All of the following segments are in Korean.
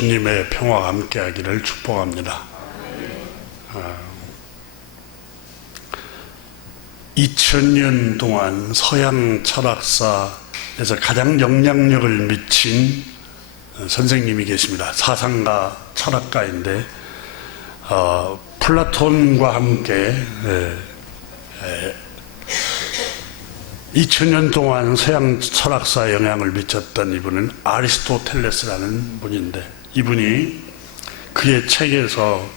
주님의 평화가 함께하기를 축복합니다. 2000년 동안 서양 철학사에서 가장 영향력을 미친 선생님이 계십니다. 사상가, 철학가인데 플라톤과 함께 2000년 동안 서양 철학사에 영향을 미쳤던 이분은 아리스토텔레스라는 분인데, 이분이 그의 책에서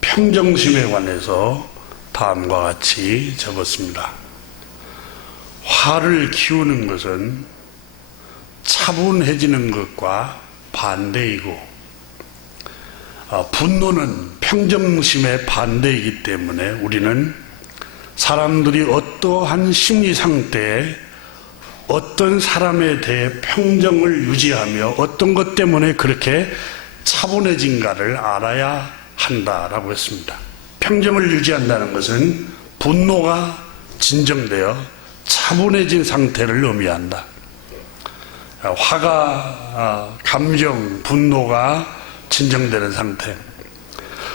평정심에 관해서 다음과 같이 적었습니다. 화를 키우는 것은 차분해지는 것과 반대이고, 분노는 평정심의 반대이기 때문에 우리는 사람들이 어떠한 심리 상태에 어떤 사람에 대해 평정을 유지하며 어떤 것 때문에 그렇게 차분해진가를 알아야 한다라고 했습니다. 평정을 유지한다는 것은 분노가 진정되어 차분해진 상태를 의미한다. 화가, 감정, 분노가 진정되는 상태.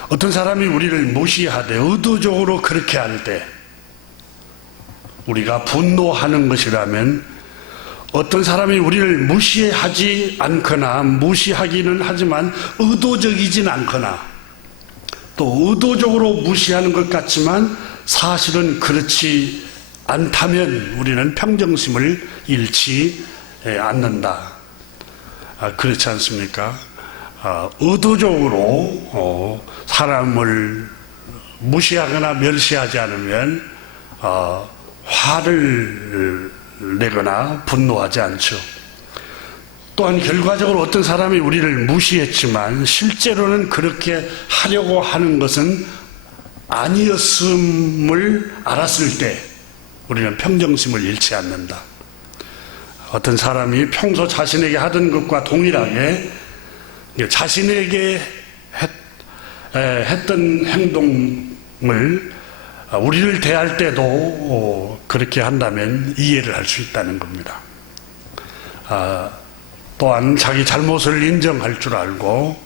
어떤 사람이 우리를 무시하되 의도적으로 그렇게 할 때 우리가 분노하는 것이라면, 어떤 사람이 우리를 무시하지 않거나 무시하기는 하지만 의도적이진 않거나 또 의도적으로 무시하는 것 같지만 사실은 그렇지 않다면 우리는 평정심을 잃지 않는다. 그렇지 않습니까? 의도적으로 사람을 무시하거나 멸시하지 않으면 화를 내거나 분노하지 않죠. 또한 결과적으로 어떤 사람이 우리를 무시했지만 실제로는 그렇게 하려고 하는 것은 아니었음을 알았을 때 우리는 평정심을 잃지 않는다. 어떤 사람이 평소 자신에게 하던 것과 동일하게 자신에게 했던 행동을 우리를 대할 때도 그렇게 한다면 이해를 할 수 있다는 겁니다. 또한 자기 잘못을 인정할 줄 알고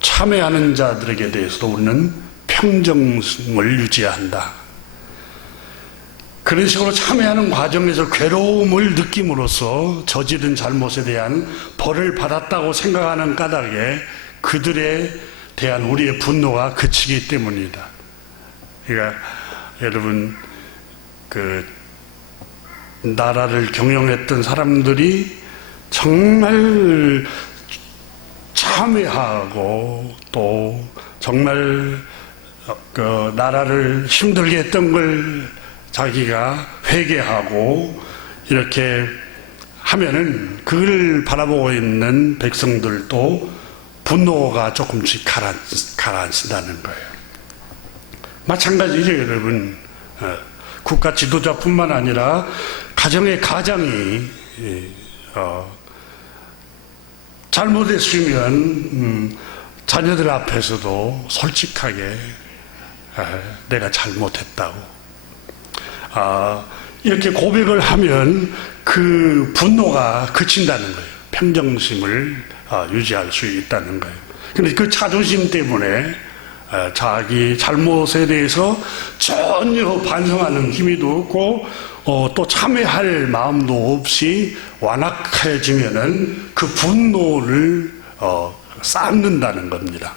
참회하는 자들에게 대해서도 우리는 평정심을 유지해야 한다. 그런 식으로 참회하는 과정에서 괴로움을 느낌으로써 저지른 잘못에 대한 벌을 받았다고 생각하는 까닭에 그들에 대한 우리의 분노가 그치기 때문이다. 그러니까 여러분, 나라를 경영했던 사람들이 정말 참회하고 또 정말 나라를 힘들게 했던 걸 자기가 회개하고 이렇게 하면은 그걸 바라보고 있는 백성들도 분노가 조금씩 가라앉는다는 거예요. 마찬가지죠, 여러분. 국가 지도자뿐만 아니라 가정의 가장이 잘못했으면 자녀들 앞에서도 솔직하게 내가 잘못했다고 이렇게 고백을 하면 그 분노가 그친다는 거예요. 평정심을 유지할 수 있다는 거예요. 그런데 그 자존심 때문에 자기 잘못에 대해서 전혀 반성하는 힘도 없고 또 참회할 마음도 없이 완악해지면은 그 분노를 쌓는다는 겁니다.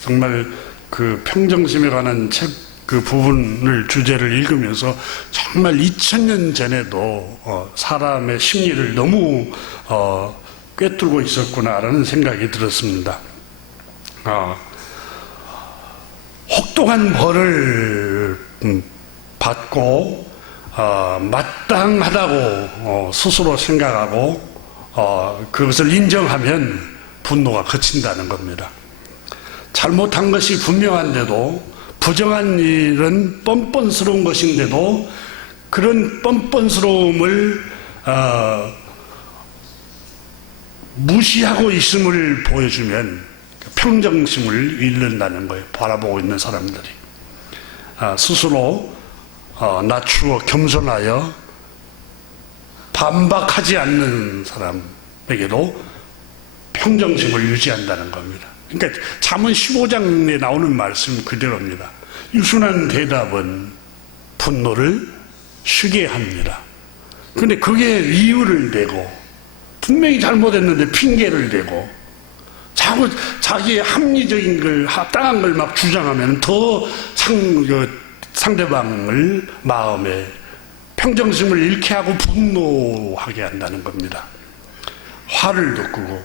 정말 그 평정심에 관한 책 그 부분을 주제를 읽으면서 정말 2000년 전에도 사람의 심리를 너무 꿰뚫고 있었구나라는 생각이 들었습니다. 혹독한 벌을 받고 마땅하다고 스스로 생각하고 그것을 인정하면 분노가 그친다는 겁니다. 잘못한 것이 분명한데도, 부정한 일은 뻔뻔스러운 것인데도 그런 뻔뻔스러움을 무시하고 있음을 보여주면 평정심을 잃는다는 거예요. 바라보고 있는 사람들이 스스로 낮추어 겸손하여 반박하지 않는 사람에게도 평정심을 유지한다는 겁니다. 그러니까 잠언 15장에 나오는 말씀 그대로입니다. 유순한 대답은 분노를 쉬게 합니다. 근데 그게 이유를 대고 분명히 잘못했는데 핑계를 대고 자꾸 자기의 합리적인 걸 합당한 걸 막 주장하면 더 상대방을 마음에 평정심을 잃게 하고 분노하게 한다는 겁니다. 화를 돋구고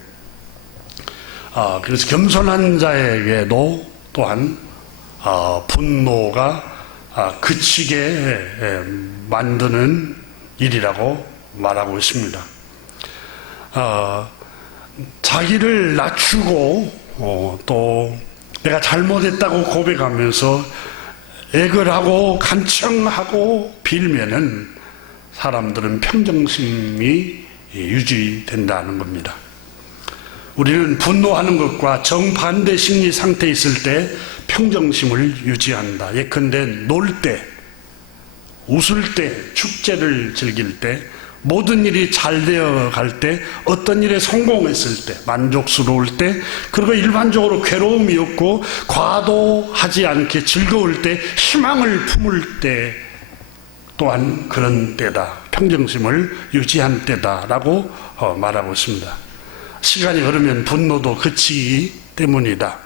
그래서 겸손한 자에게도 또한 분노가 그치게 만드는 일이라고 말하고 있습니다. 자기를 낮추고 또 내가 잘못했다고 고백하면서 애걸하고 간청하고 빌면은 사람들은 평정심이 유지된다는 겁니다. 우리는 분노하는 것과 정반대 심리 상태에 있을 때 평정심을 유지한다. 예컨대 놀 때, 웃을 때, 축제를 즐길 때, 모든 일이 잘 되어 갈 때, 어떤 일에 성공했을 때, 만족스러울 때, 그리고 일반적으로 괴로움이 없고 과도하지 않게 즐거울 때, 희망을 품을 때 또한 그런 때다. 평정심을 유지한 때다라고 말하고 있습니다. 시간이 흐르면 분노도 그치기 때문이다.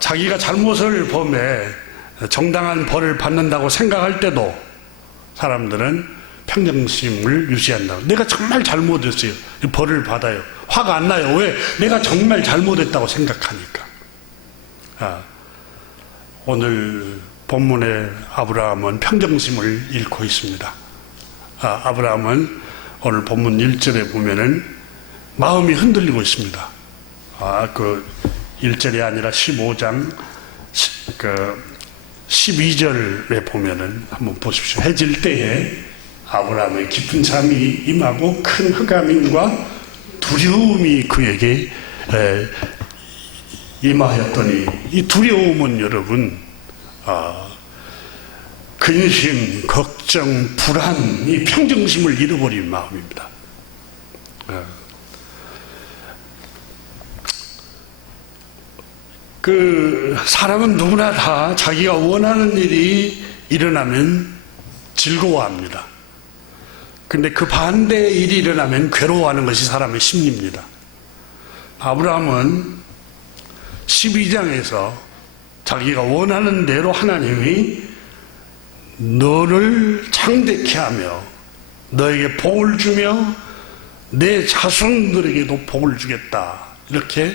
자기가 잘못을 범해 정당한 벌을 받는다고 생각할 때도 사람들은 평정심을 유지한다고. 내가 정말 잘못했어요. 벌을 받아요. 화가 안 나요. 왜? 내가 정말 잘못했다고 생각하니까. 오늘 본문의 아브라함은 평정심을 잃고 있습니다. 아브라함은 오늘 본문 1절에 보면은 마음이 흔들리고 있습니다. 그 1절이 아니라 15장 12절에 보면은 한번 보십시오. 해질 때에 아브라함의 깊은 잠이 임하고 큰 흑암임과 두려움이 그에게 임하였더니, 이 두려움은 여러분 근심, 걱정, 불안, 이 평정심을 잃어버린 마음입니다. 사람은 누구나 다 자기가 원하는 일이 일어나면 즐거워합니다. 근데 그 반대의 일이 일어나면 괴로워하는 것이 사람의 심리입니다. 아브라함은 12장에서 자기가 원하는 대로 하나님이 너를 창대케 하며 너에게 복을 주며 내 자손들에게도 복을 주겠다, 이렇게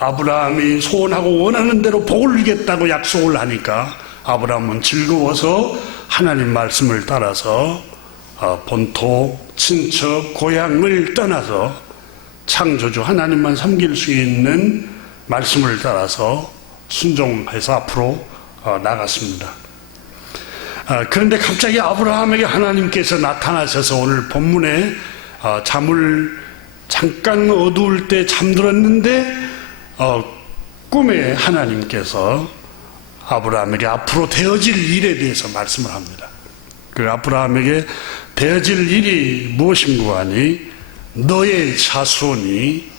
아브라함이 소원하고 원하는 대로 복을 주겠다고 약속을 하니까 아브라함은 즐거워서 하나님 말씀을 따라서 본토, 친척, 고향을 떠나서 창조주 하나님만 섬길 수 있는 말씀을 따라서 순종해서 앞으로 나갔습니다. 그런데 갑자기 아브라함에게 하나님께서 나타나셔서 오늘 본문에 잠을 잠깐 어두울 때 잠들었는데 꿈에 하나님께서 아브라함에게 앞으로 되어질 일에 대해서 말씀을 합니다. 그 아브라함에게 되어질 일이 무엇인가 하니 너의 자손이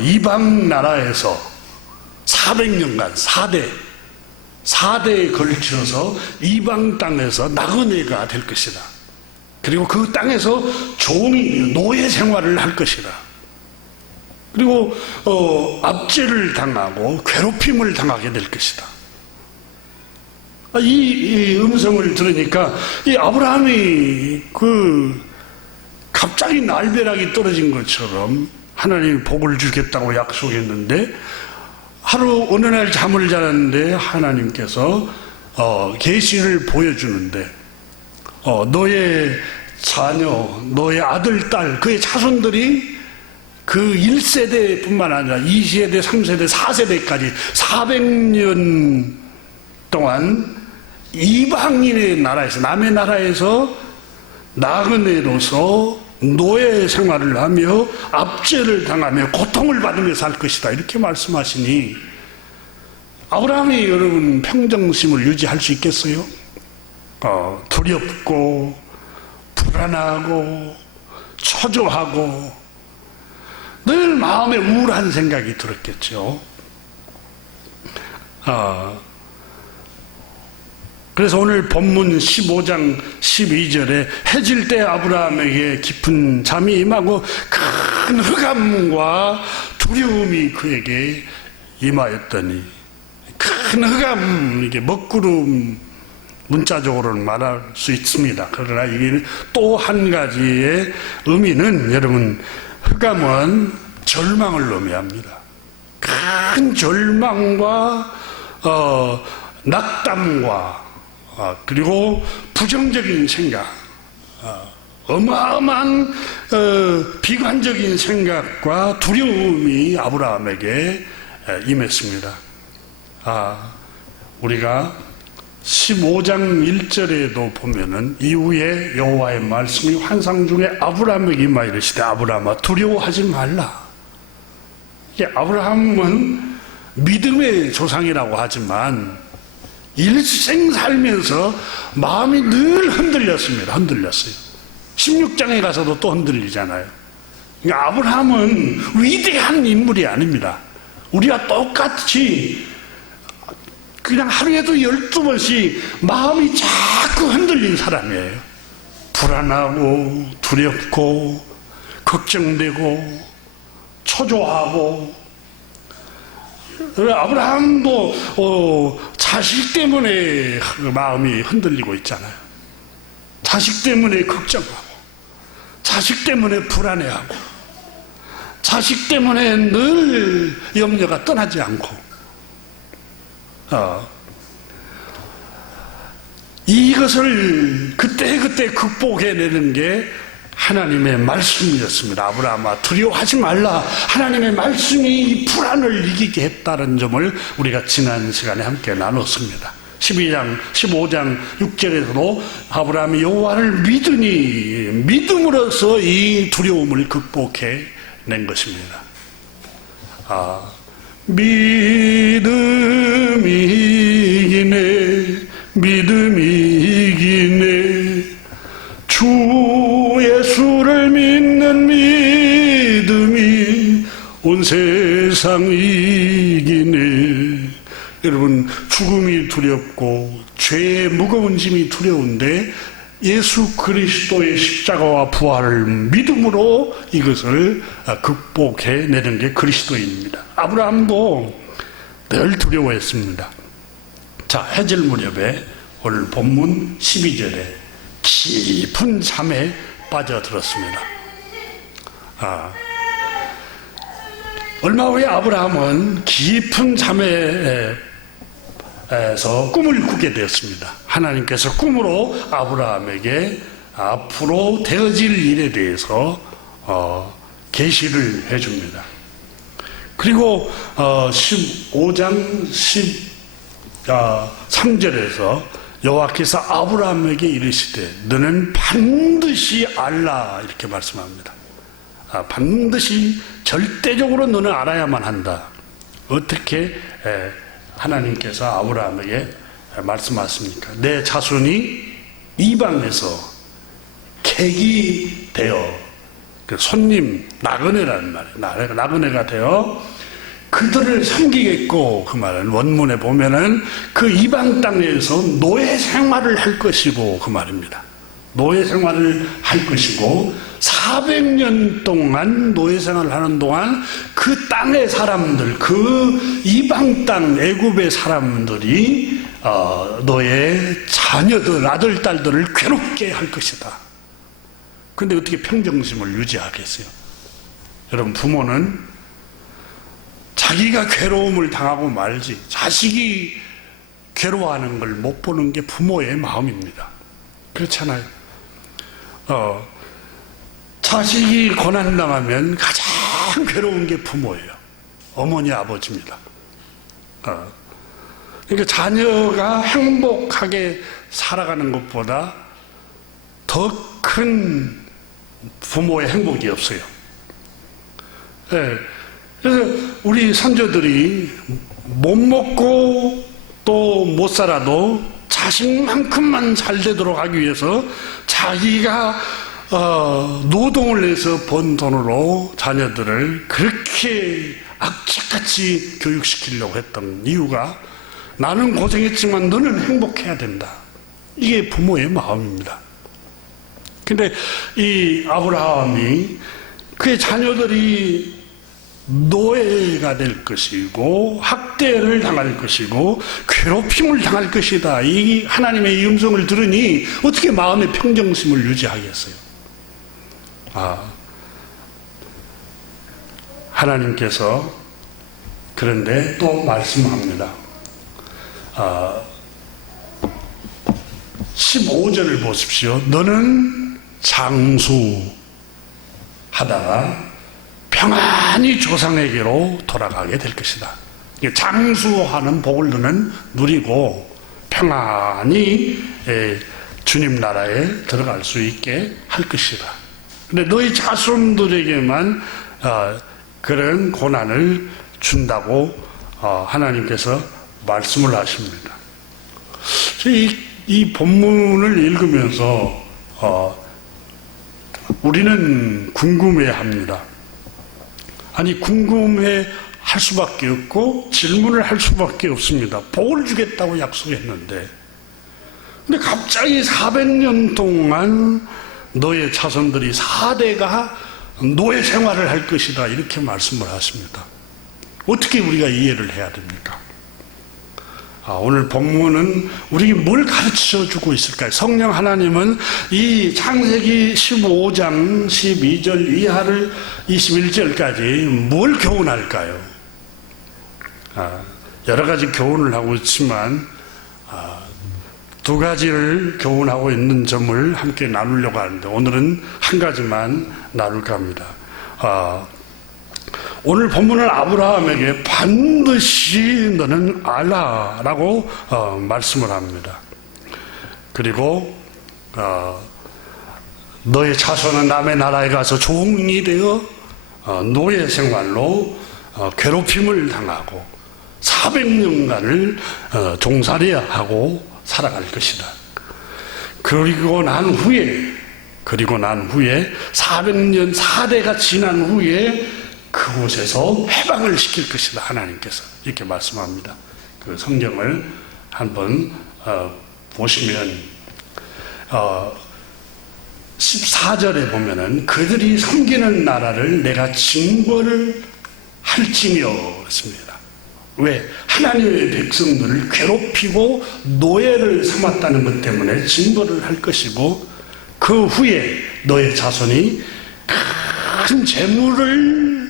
이방 나라에서 400년간 4대에 걸쳐서 이방 땅에서 나그네가 될 것이다. 그리고 그 땅에서 종이 노예 생활을 할 것이다. 그리고 압제를 당하고 괴롭힘을 당하게 될 것이다. 이 음성을 들으니까 이 아브라함이 갑자기 날벼락이 떨어진 것처럼 하나님이 복을 주겠다고 약속했는데 어느 날 잠을 자는데 하나님께서 계시를 보여주는데 너의 자녀, 너의 아들, 딸, 그의 자손들이 그 1세대뿐만 아니라 2세대, 3세대, 4세대까지 400년 동안 이방인의 나라에서, 남의 나라에서 나그네로서 노예 생활을 하며 압제를 당하며 고통을 받으며 살 것이다, 이렇게 말씀하시니 아브라함이 여러분 평정심을 유지할 수 있겠어요? 두렵고 불안하고 초조하고 마음에 우울한 생각이 들었겠죠. 그래서 오늘 본문 15장 12절에 해질 때 아브라함에게 깊은 잠이 임하고 큰 흑암과 두려움이 그에게 임하였더니, 큰 흑암, 이게 먹구름 문자적으로는 말할 수 있습니다. 그러나 이게 또 한 가지의 의미는, 여러분, 흑암은 절망을 의미합니다. 큰 절망과 낙담과 그리고 부정적인 생각, 어마어마한 비관적인 생각과 두려움이 아브라함에게 임했습니다. 우리가 15장 1절에도 보면은 이후에 여호와의 말씀이 환상 중에 아브라함에게 임하 이르시되 아브라함아 두려워하지 말라. 이게 아브라함은 믿음의 조상이라고 하지만 일생 살면서 마음이 늘 흔들렸습니다. 흔들렸어요. 16장에 가서도 또 흔들리잖아요. 그러니까 아브라함은 위대한 인물이 아닙니다. 우리와 똑같이 그냥 하루에도 12번씩 마음이 자꾸 흔들린 사람이에요. 불안하고 두렵고 걱정되고 초조하고. 아브라함도 자식 때문에 마음이 흔들리고 있잖아요. 자식 때문에 걱정하고, 자식 때문에 불안해하고, 자식 때문에 늘 염려가 떠나지 않고, 이것을 그때그때 극복해내는 게 하나님의 말씀이었습니다. 아브라함아 두려워하지 말라. 하나님의 말씀이 이 불안을 이기게 했다는 점을 우리가 지난 시간에 함께 나눴습니다. 15장 6절에서도 아브라함이 여호와를 믿으니 믿음으로써 이 두려움을 극복해낸 것입니다. 믿음이 이기네, 믿음이 이기네, 주 예수를 믿는 믿음이 온 세상 이기네. 여러분, 죽음이 두렵고 죄의 무거운 짐이 두려운데 예수 그리스도의 십자가와 부활을 믿음으로 이것을 극복해내는 게 그리스도인입니다. 아브라함도 늘 두려워했습니다. 자, 해질 무렵에 오늘 본문 12절에 깊은 잠에 빠져들었습니다. 얼마 후에 아브라함은 깊은 잠에서 꿈을 꾸게 되었습니다. 하나님께서 꿈으로 아브라함에게 앞으로 되어질 일에 대해서 계시를 해줍니다. 그리고 15장 13절에서 여호와께서 아브라함에게 이르시되 너는 반드시 알라 이렇게 말씀합니다. 반드시 절대적으로 너는 알아야만 한다. 어떻게 하나님께서 아브라함에게 말씀하십니까? 내 자손이 이방에서 객이 되어, 손님 나그네라는 말이에요. 나그네가 되어 그들을 섬기겠고, 그 말은 원문에 보면은 그 이방 땅에서 노예 생활을 할 것이고, 그 말입니다. 노예 생활을 할 것이고 400년 동안 노예 생활을 하는 동안 그 땅의 사람들, 그 이방 땅 애굽의 사람들이 너의 자녀들, 아들, 딸들을 괴롭게 할 것이다. 근데 어떻게 평정심을 유지하겠어요? 여러분, 부모는 자기가 괴로움을 당하고 말지 자식이 괴로워하는 걸 못 보는 게 부모의 마음입니다. 그렇잖아요. 자식이 고난당하면 가장 괴로운 게 부모예요. 어머니, 아버지입니다. 그러니까 자녀가 행복하게 살아가는 것보다 더 큰 부모의 행복이 없어요. 네. 그래서 우리 선조들이 못 먹고 또 못 살아도 자식만큼만 잘 되도록 하기 위해서 자기가 노동을 해서 번 돈으로 자녀들을 그렇게 악착같이 교육시키려고 했던 이유가 나는 고생했지만 너는 행복해야 된다. 이게 부모의 마음입니다. 근데 이 아브라함이 그의 자녀들이 노예가 될 것이고 학대를 당할 것이고 괴롭힘을 당할 것이다. 이 하나님의 이 음성을 들으니 어떻게 마음의 평정심을 유지하겠어요? 하나님께서 그런데 또 말씀합니다. 15절을 보십시오. 너는 장수하다가 평안히 조상에게로 돌아가게 될 것이다. 장수하는 복을 너는 누리고 평안히 주님 나라에 들어갈 수 있게 할 것이다. 근데 너희 자손들에게만 그런 고난을 준다고 하나님께서 말씀을 하십니다. 이 본문을 읽으면서 우리는 궁금해합니다. 아니, 궁금해 할 수밖에 없고 질문을 할 수밖에 없습니다. 복을 주겠다고 약속했는데, 근데 갑자기 400년 동안 너의 자손들이 4대가 노예 생활을 할 것이다, 이렇게 말씀을 하십니다. 어떻게 우리가 이해를 해야 됩니까? 오늘 본문은 우리에게 뭘 가르쳐 주고 있을까요? 성령 하나님은 이 창세기 15장 12절 이하를 21절까지 뭘 교훈할까요? 여러 가지 교훈을 하고 있지만 두 가지를 교훈하고 있는 점을 함께 나누려고 하는데 오늘은 한 가지만 나눌까 합니다. 오늘 본문은 아브라함에게 반드시 너는 알라라고 말씀을 합니다. 그리고 너의 자손은 남의 나라에 가서 종이 되어 노예 생활로 괴롭힘을 당하고 400년간을 종살이야 하고 살아갈 것이다. 그리고 난 후에 400년 4대가 지난 후에 그곳에서 해방을 시킬 것이다. 하나님께서 이렇게 말씀합니다. 그 성경을 한번 보시면 14절에 보면은 그들이 섬기는 나라를 내가 징벌을 할지며 했습니다. 왜? 하나님의 백성들을 괴롭히고 노예를 삼았다는 것 때문에 징벌을 할 것이고 그 후에 너의 자손이 큰 재물을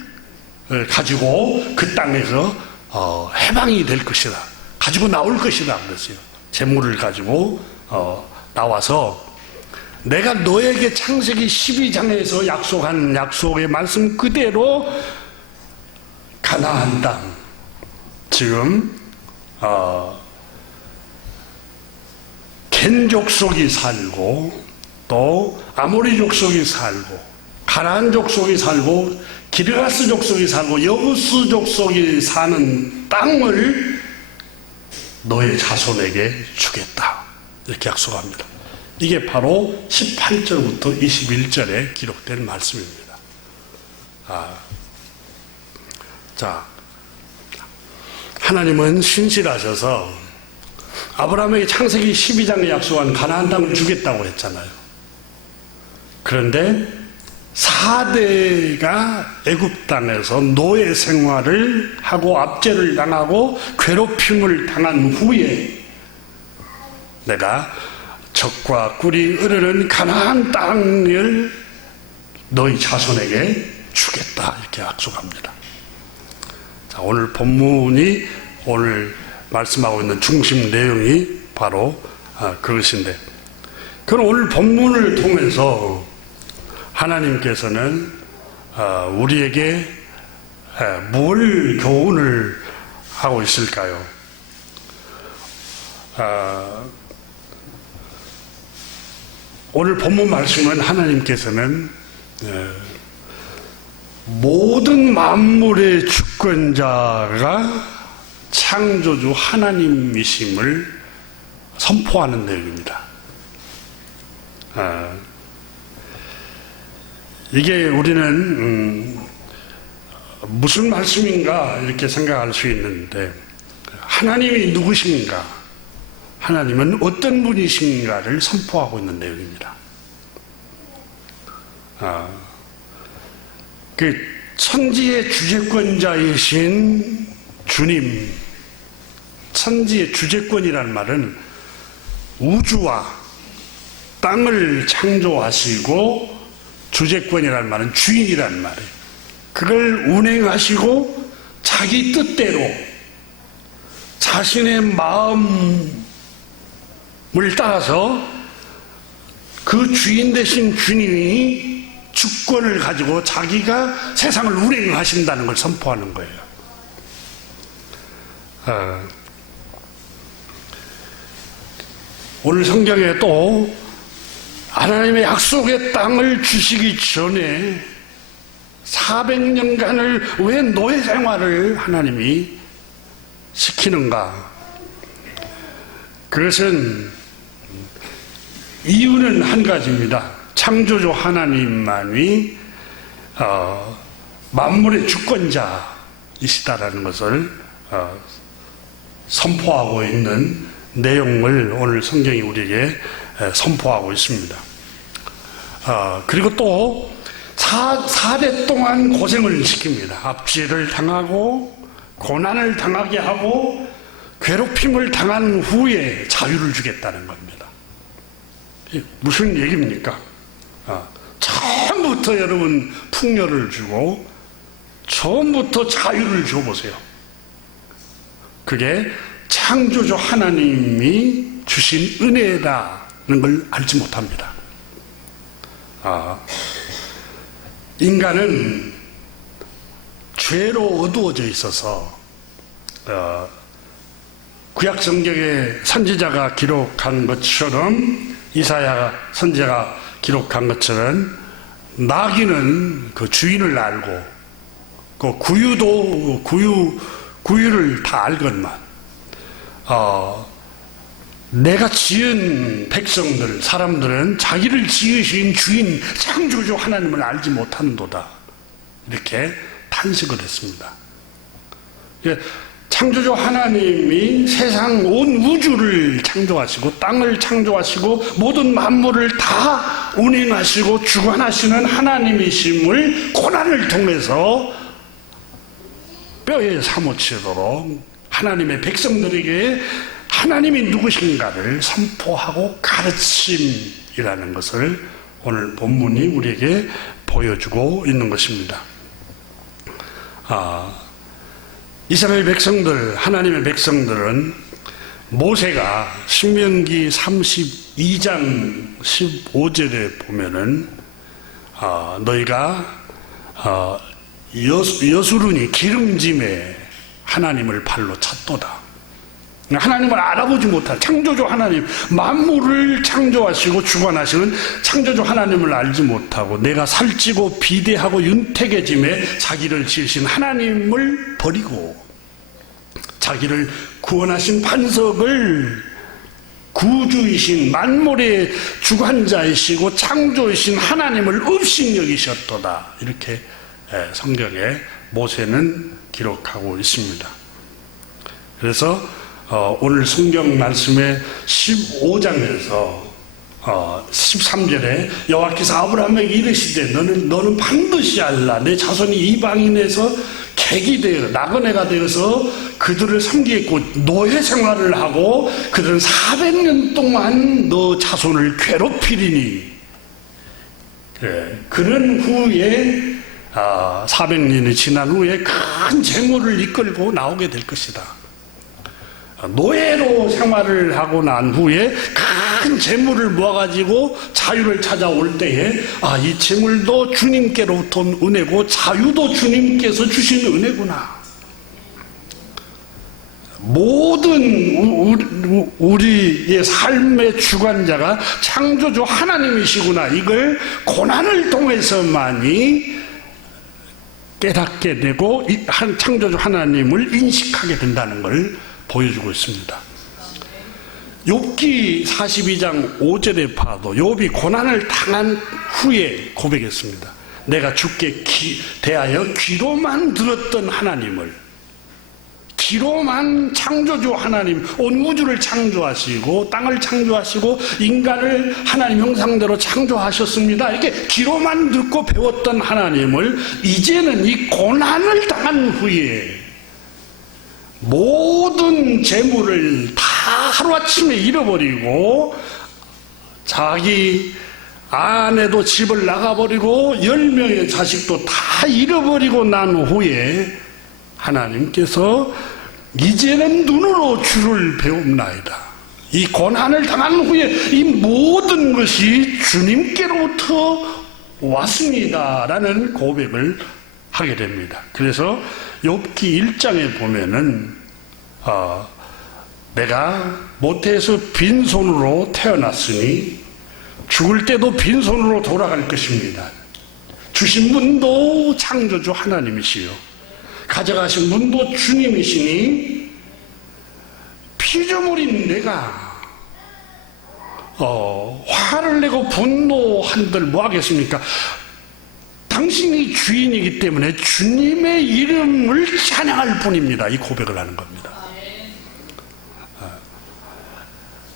가지고 그 땅에서 해방이 될 것이다. 가지고 나올 것이다. 그랬어요. 재물을 가지고 나와서 내가 너에게 창세기 12장에서 약속한 약속의 말씀 그대로 가나안 땅, 지금 겐 족속이 살고 또 아모리 족속이 살고 가나안 족속이 살고 기르가스 족속이 살고 여부스 족속이 사는 땅을 너의 자손에게 주겠다, 이렇게 약속합니다. 이게 바로 18절부터 21절에 기록된 말씀입니다. 자, 하나님은 신실하셔서 아브라함에게 창세기 12장에 약속한 가나안 땅을 주겠다고 했잖아요. 그런데 4대가 애굽 땅에서 노예 생활을 하고 압제를 당하고 괴롭힘을 당한 후에 내가 젖과 꿀이 흐르는 가나안 땅을 너희 자손에게 주겠다, 이렇게 약속합니다. 자, 오늘 본문이 오늘 말씀하고 있는 중심 내용이 바로 그것인데, 그럼 오늘 본문을 통해서 하나님께서는 우리에게 뭘 교훈을 하고 있을까요? 오늘 본문 말씀은 하나님께서는 모든 만물의 주권자가 창조주 하나님이심을 선포하는 내용입니다. 이게 우리는 무슨 말씀인가 이렇게 생각할 수 있는데, 하나님이 누구신가, 하나님은 어떤 분이신가를 선포하고 있는 내용입니다. 그 천지의 주재권자이신 주님, 천지의 주재권이라는 말은 우주와 땅을 창조하시고, 주재권이라는 말은 주인이라는 말이에요. 그걸 운행하시고 자기 뜻대로 자신의 마음을 따라서 그 주인 되신 주님이 주권을 가지고 자기가 세상을 운행하신다는 걸 선포하는 거예요. 오늘 성경에 또 하나님의 약속의 땅을 주시기 전에 400년간을 왜 노예 생활을 하나님이 시키는가? 그것은 이유는 한 가지입니다. 창조주 하나님만이 만물의 주권자이시다라는 것을 선포하고 있는 내용을 오늘 성경이 우리에게 선포하고 있습니다. 그리고 또 4대 동안 고생을 시킵니다. 압제를 당하고 고난을 당하게 하고 괴롭힘을 당한 후에 자유를 주겠다는 겁니다. 무슨 얘기입니까? 처음부터 여러분 풍요를 주고 처음부터 자유를 줘보세요. 그게 창조주 하나님이 주신 은혜라는 걸 알지 못합니다. 인간은 죄로 어두워져 있어서 구약 성경의 선지자가 기록한 것처럼, 이사야 선지자가 기록한 것처럼, 나귀는 그 주인을 알고 그 구유도 구유를 다 알건만 내가 지은 백성들, 사람들은 자기를 지으신 주인 창조주 하나님을 알지 못하는도다, 이렇게 탄식을 했습니다. 창조주 하나님이 세상 온 우주를 창조하시고 땅을 창조하시고 모든 만물을 다 운행하시고 주관하시는 하나님이심을 고난을 통해서 뼈에 사무치도록 하나님의 백성들에게 하나님이 누구신가를 선포하고 가르침이라는 것을 오늘 본문이 우리에게 보여주고 있는 것입니다. 이스라엘 백성들, 하나님의 백성들은 모세가 신명기 32장 15절에 보면은 너희가 여수르니 기름짐에 하나님을 발로 찼도다. 하나님을 알아보지 못한 창조주 하나님, 만물을 창조하시고 주관하시는 창조주 하나님을 알지 못하고 내가 살찌고 비대하고 윤택해짐에 자기를 지으신 하나님을 버리고 자기를 구원하신 반석을 구주이신 만물의 주관자이시고 창조이신 하나님을 업신여기셨도다, 이렇게 성경에 모세는 기록하고 있습니다. 그래서 오늘 성경 말씀의 15장에서 13절에 여호와께서 아브라함에게 이르시되 너는 반드시 알라. 내 자손이 이방인에서 객이 되어 나그네가 되어서 그들을 섬기겠고 노예 생활을 하고 그들은 400년 동안 너 자손을 괴롭히리니, 그런 후에 400년이 지난 후에 큰 재물을 이끌고 나오게 될 것이다. 노예로 생활을 하고 난 후에 큰 재물을 모아가지고 자유를 찾아올 때에 이 재물도 주님께로부터 은혜고 자유도 주님께서 주신 은혜구나. 모든 우리의 삶의 주관자가 창조주 하나님이시구나. 이걸 고난을 통해서만이 깨닫게 되고 창조주 하나님을 인식하게 된다는 걸 보여주고 있습니다. 욥기 42장 5절에 봐도 욥이 고난을 당한 후에 고백했습니다. 내가 주께 대하여 귀로만 들었던 하나님을, 귀로만 창조주 하나님, 온 우주를 창조하시고 땅을 창조하시고 인간을 하나님 형상대로 창조하셨습니다. 이렇게 귀로만 듣고 배웠던 하나님을 이제는 이 고난을 당한 후에 모든 재물을 다 하루아침에 잃어버리고 자기 아내도 집을 나가버리고 10명의 자식도 다 잃어버리고 난 후에 하나님께서 이제는 눈으로 주를 배웁나이다. 이 고난을 당한 후에 이 모든 것이 주님께로부터 왔습니다 라는 고백을 하게 됩니다. 그래서 욥기 1장에 보면은 내가 모태에서 빈손으로 태어났으니 죽을 때도 빈손으로 돌아갈 것입니다. 주신 분도 창조주 하나님이시요 가져가신 분도 주님이시니 피조물인 내가 화를 내고 분노한들 뭐 하겠습니까? 당신이 주인이기 때문에 주님의 이름을 찬양할 뿐입니다. 이 고백을 하는 겁니다.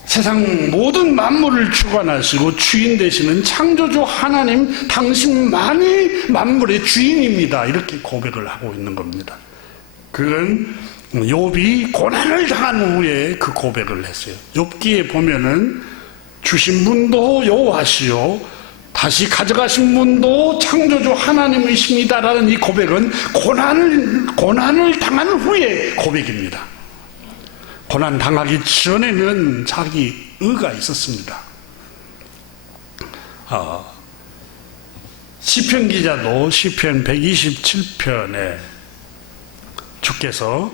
세상 모든 만물을 주관하시고 주인 되시는 창조주 하나님 당신만이 만물의 주인입니다. 이렇게 고백을 하고 있는 겁니다. 그건 욥이 고난을 당한 후에 그 고백을 했어요. 욥기에 보면은 주신 분도 여호와시요 다시 가져가신 분도 창조주 하나님이십니다라는 이 고백은 고난을 당한 후의 고백입니다. 고난 당하기 전에는 자기 의가 있었습니다. 시편 기자도 시편 127편에 주께서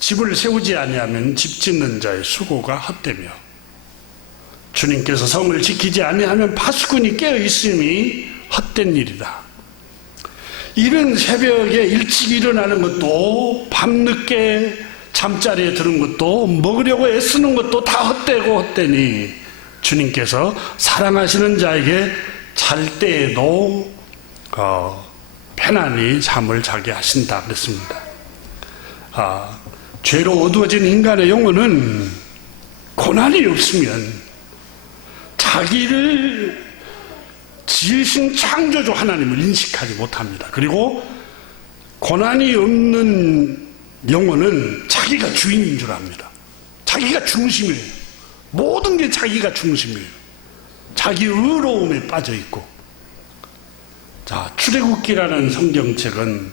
집을 세우지 아니하면 집 짓는 자의 수고가 헛되며 주님께서 성을 지키지 아니하면 파수꾼이 깨어 있음이 헛된 일이다. 이른 새벽에 일찍 일어나는 것도 밤늦게 잠자리에 드는 것도 먹으려고 애쓰는 것도 다 헛되고 헛되니 주님께서 사랑하시는 자에게 잘 때에도 편안히 잠을 자게 하신다 그랬습니다. 죄로 어두워진 인간의 영혼은 고난이 없으면 자기를 지으신 창조주 하나님을 인식하지 못합니다. 그리고 고난이 없는 영혼은 자기가 주인인 줄 압니다. 자기가 중심이에요. 모든 게 자기가 중심이에요. 자기 의로움에 빠져 있고. 자, 출애굽기라는 성경책은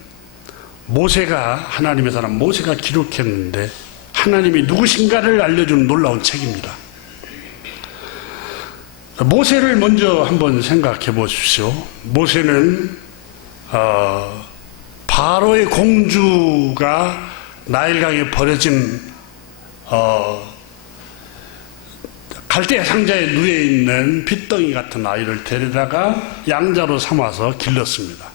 모세가, 하나님의 사람 모세가 기록했는데 하나님이 누구신가를 알려주는 놀라운 책입니다. 모세를 먼저 한번 생각해 보십시오. 모세는 바로의 공주가 나일강에 버려진 갈대아 상자에 누워 있는 핏덩이 같은 아이를 데려다가 양자로 삼아서 길렀습니다.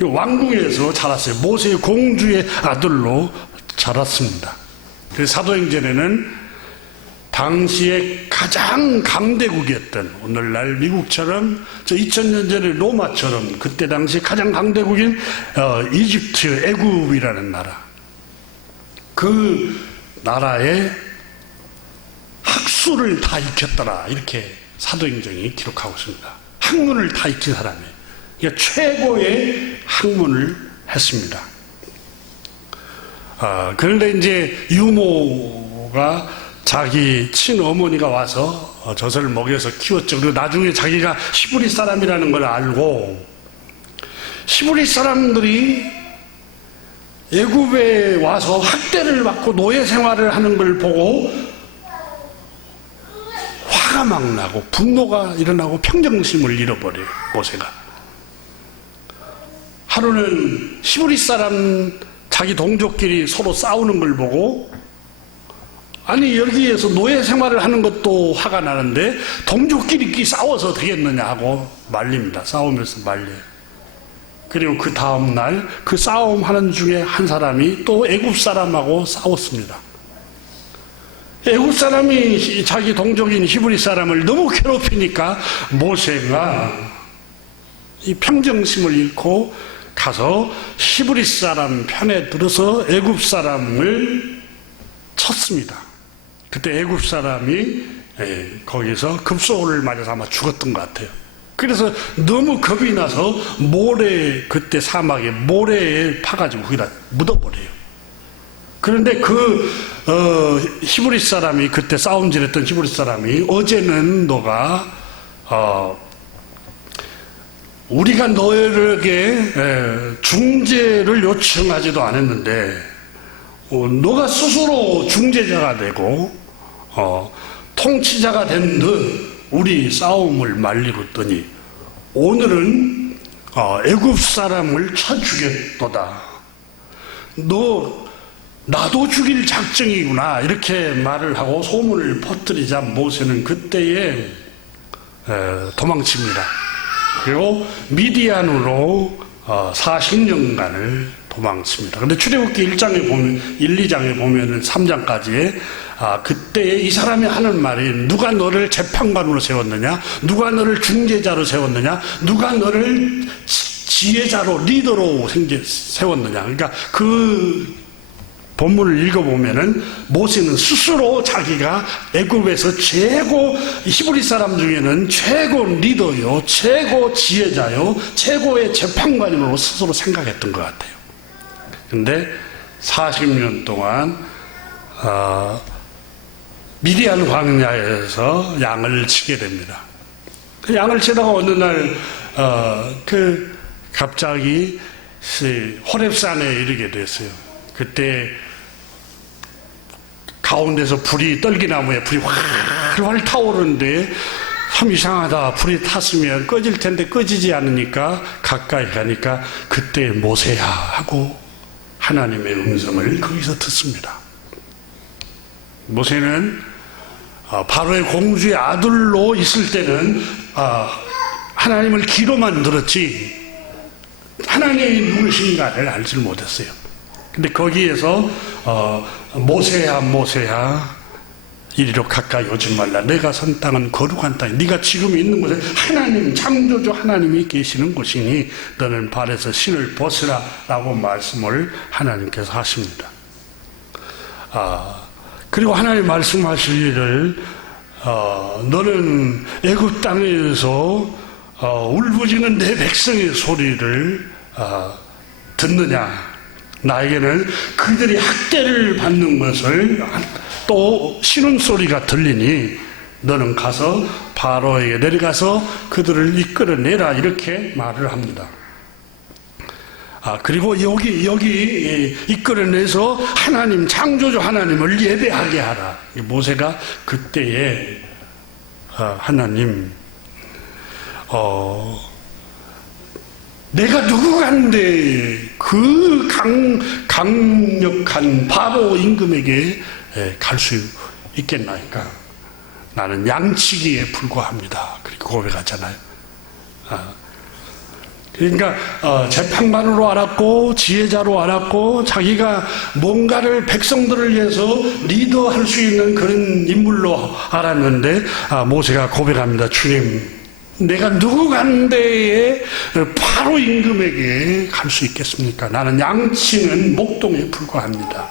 왕궁에서 자랐어요. 모세의 공주의 아들로 자랐습니다. 그래서 사도행전에는 당시에 가장 강대국이었던, 오늘날 미국처럼 2000년 전에 로마처럼 그때 당시 가장 강대국인 이집트, 애굽이라는 나라, 그 나라의 학술을 다 익혔더라, 이렇게 사도행전이 기록하고 있습니다. 학문을 다 익힌 사람이에요. 그러니까 최고의 학문을 했습니다. 그런데 이제 유모가 자기 친어머니가 와서 젖을 먹여서 키웠죠. 그리고 나중에 자기가 히브리 사람이라는 걸 알고 히브리 사람들이 애굽에 와서 학대를 받고 노예 생활을 하는 걸 보고 화가 막 나고 분노가 일어나고 평정심을 잃어버려요. 모세가 하루는 히브리 사람 자기 동족끼리 서로 싸우는 걸 보고, 아니 여기에서 노예 생활을 하는 것도 화가 나는데 동족끼리 싸워서 되겠느냐 하고 말립니다. 싸우면서 말려요. 그리고 그 다음날 그 싸움하는 중에 한 사람이 또 애굽 사람하고 싸웠습니다. 애굽 사람이 자기 동족인 히브리 사람을 너무 괴롭히니까 모세가 이 평정심을 잃고 가서 히브리 사람 편에 들어서 애굽 사람을 쳤습니다. 그때 애굽 사람이 거기서 급소를 맞아서 아마 죽었던 것 같아요. 그래서 너무 겁이 나서 그때 사막에 모래에 파가지고 거기다 묻어버려요. 그런데 히브리 사람이, 그때 싸움질했던 히브리 사람이, 어제는 너가 우리가 너에게 중재를 요청하지도 않았는데 너가 스스로 중재자가 되고 통치자가 된 듯 우리 싸움을 말리고더니 오늘은 애굽 사람을 쳐 죽였도다. 너 나도 죽일 작정이구나, 이렇게 말을 하고 소문을 퍼뜨리자 모세는 그때에 도망칩니다. 그리고 미디안으로 40년간을 도망칩니다. 근데 출애굽기 1장에 보면, 1, 2장에 보면은 3장까지에 그때 이 사람이 하는 말이, 누가 너를 재판관으로 세웠느냐, 누가 너를 중재자로 세웠느냐, 누가 너를 지혜자로, 리더로 세웠느냐. 그러니까 그 본문을 읽어보면은 모세는 스스로 자기가 애굽에서 최고, 히브리 사람 중에는 최고 리더요, 최고 지혜자요, 최고의 재판관으로 스스로 생각했던 것 같아요. 근데 40년 동안 미디안 광야에서 양을 치게 됩니다. 그 양을 치다가 어느 날 갑자기 호렙산에 이르게 됐어요. 그때 가운데서 불이, 떨기나무에 불이 활활 타오르는데 참 이상하다, 불이 탔으면 꺼질 텐데 꺼지지 않으니까 가까이 가니까 그때 모세야 하고 하나님의 음성을 거기서 듣습니다. 모세는 바로의 공주의 아들로 있을 때는 하나님을 귀로만 들었지 하나님이 누구신가를 알지 못했어요. 근데 거기에서 모세야 모세야 이리로 가까이 오지 말라. 내가 선 땅은 거룩한 땅이, 네가 지금 있는 곳에 하나님, 창조주 하나님이 계시는 곳이니 너는 발에서 신을 벗으라 라고 말씀을 하나님께서 하십니다. 그리고 하나님 말씀하시기를 너는 애굽 땅에서 울부짖는 내 백성의 소리를 듣느냐. 나에게는 그들이 학대를 받는 것을 또 신음소리가 들리니 너는 가서 바로에게 내려가서 그들을 이끌어내라, 이렇게 말을 합니다. 그리고 여기 이끌어내서 하나님, 창조주 하나님을 예배하게 하라. 모세가 그때에 하나님, 내가 누구간데 그 강력한 바로 임금에게 갈 수 있겠나이까? 나는 양치기에 불과합니다. 그리고 고백하잖아요. 그러니까 재판관으로 알았고 지혜자로 알았고 자기가 뭔가를 백성들을 위해서 리더할 수 있는 그런 인물로 알았는데 모세가 고백합니다. 주님, 내가 누구간데에 바로 임금에게 갈 수 있겠습니까? 나는 양치는 목동에 불과합니다.